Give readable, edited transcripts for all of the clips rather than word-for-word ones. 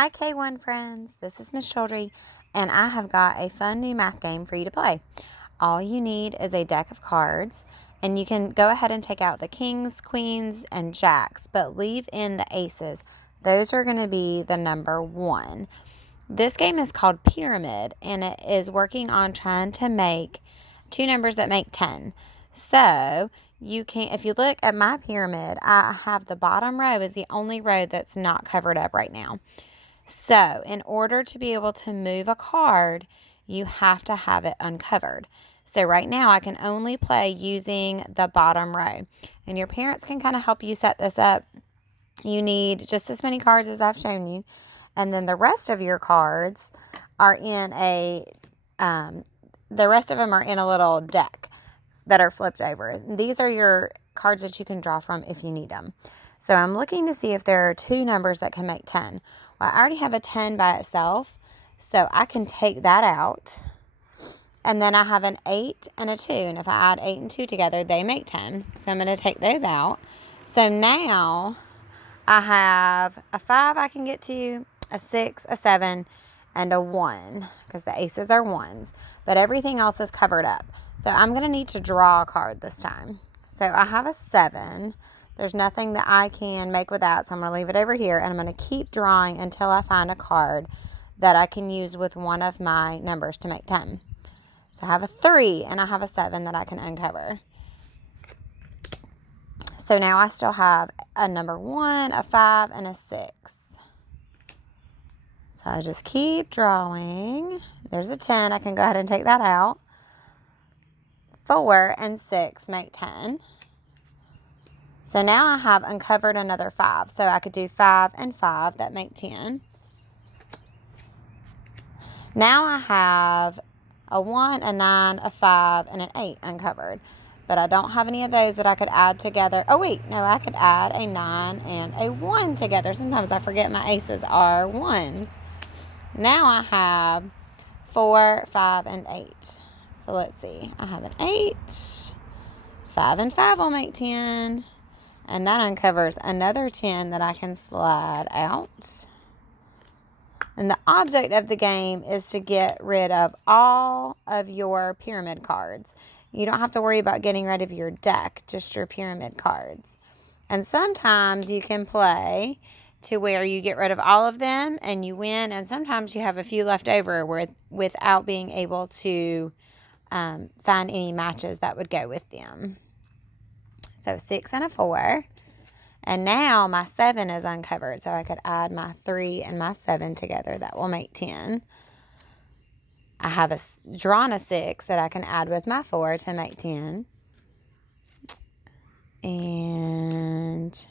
Hi K1 friends, this is Miss Childry, and I have got a fun new math game for you to play. All you need is a deck of cards, and you can go ahead and take out the kings, queens, and jacks, but leave in the aces. Those are going to be the number 1. This game is called Pyramid, and it is working on trying to make two numbers that make 10. So you can, if you look at my pyramid, I have the bottom row is the only row that's not covered up right now. So in order to be able to move a card, you have to have it uncovered. So right now I can only play using the bottom row. And your parents can kind of help you set this up. You need just as many cards as I've shown you. And then the rest of your cards are in the rest of them are in a little deck that are flipped over. These are your cards that you can draw from if you need them. So I'm looking to see if there are two numbers that can make 10. Well, I already have a 10 by itself, so I can take that out. And then I have an 8 and a 2. And if I add 8 and 2 together, they make 10. So I'm going to take those out. So now I have a 5 I can get to, a 6, a 7, and a 1, because the aces are 1s. But everything else is covered up. So I'm going to need to draw a card this time. So I have a 7. There's nothing that I can make with that, so I'm going to leave it over here, and I'm going to keep drawing until I find a card that I can use with one of my numbers to make 10. So I have a 3, and I have a 7 that I can uncover. So now I still have a number 1, a 5, and a 6. So I just keep drawing. There's a 10. I can go ahead and take that out. 4 and 6 make 10. So now I have uncovered another 5. So I could do 5 and 5 that make 10. Now I have a 1, a 9, a 5, and an 8 uncovered. But I don't have any of those that I could add together. Oh, wait. No, I could add a 9 and a 1 together. Sometimes I forget my aces are 1s. Now I have 4, 5, and 8. So let's see. I have an 8. 5 and 5 will make 10. And that uncovers another 10 that I can slide out. And the object of the game is to get rid of all of your pyramid cards. You don't have to worry about getting rid of your deck, just your pyramid cards. And sometimes you can play to where you get rid of all of them and you win. And sometimes you have a few left over without being able to find any matches that would go with them. So 6 and a 4. And now my 7 is uncovered. So I could add my 3 and my 7 together. That will make 10. I have drawn a 6 that I can add with my 4 to make 10. And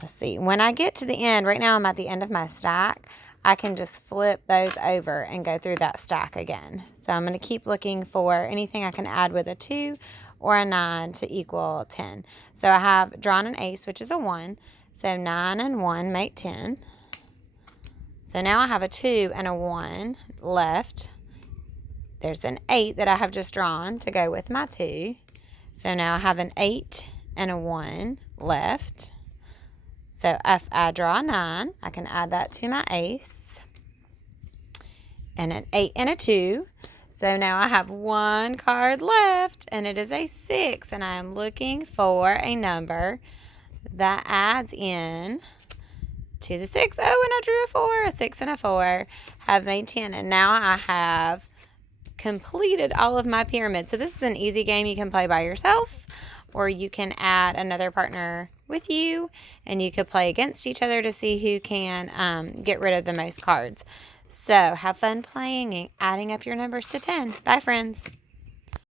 let's see. When I get to the end, right now I'm at the end of my stack, I can just flip those over and go through that stack again. So I'm going to keep looking for anything I can add with a 2 or a 9 to equal 10. So I have drawn an ace, which is a 1. So 9 and 1 make 10. So now I have a 2 and a 1 left. There's an 8 that I have just drawn to go with my 2. So now I have an 8 and a 1 left. So if I draw a 9, I can add that to my ace. And an 8 and a 2. So now I have one card left, and it is a 6. And I am looking for a number that adds in to the 6. Oh, and I drew a 4. A 6 and a 4 have made 10. And now I have completed all of my pyramids. So this is an easy game you can play by yourself, or you can add another partner with you, and you could play against each other to see who can get rid of the most cards. So have fun playing and adding up your numbers to 10. Bye, friends.